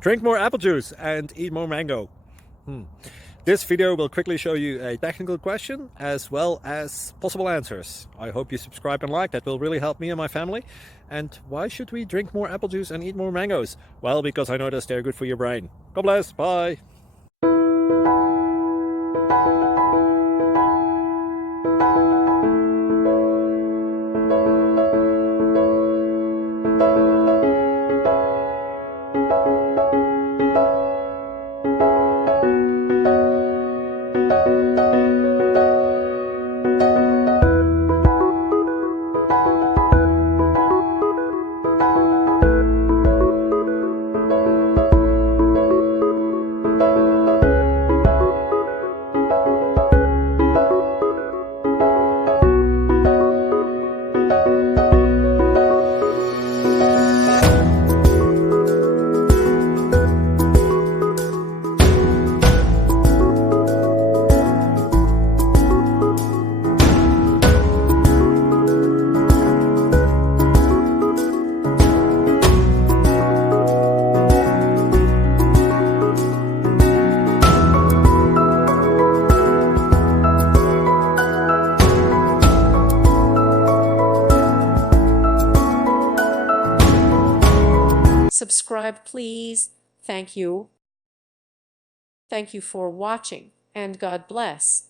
Drink more apple juice and eat more mango. This video will quickly show you a technical question as well as possible answers. I hope you subscribe and like, that will really help me and my family. And why should we drink more apple juice and eat more mangoes? Well, because I noticed they're good for your brain. God bless, bye. Subscribe, please. Thank you. Thank you for watching, and God bless.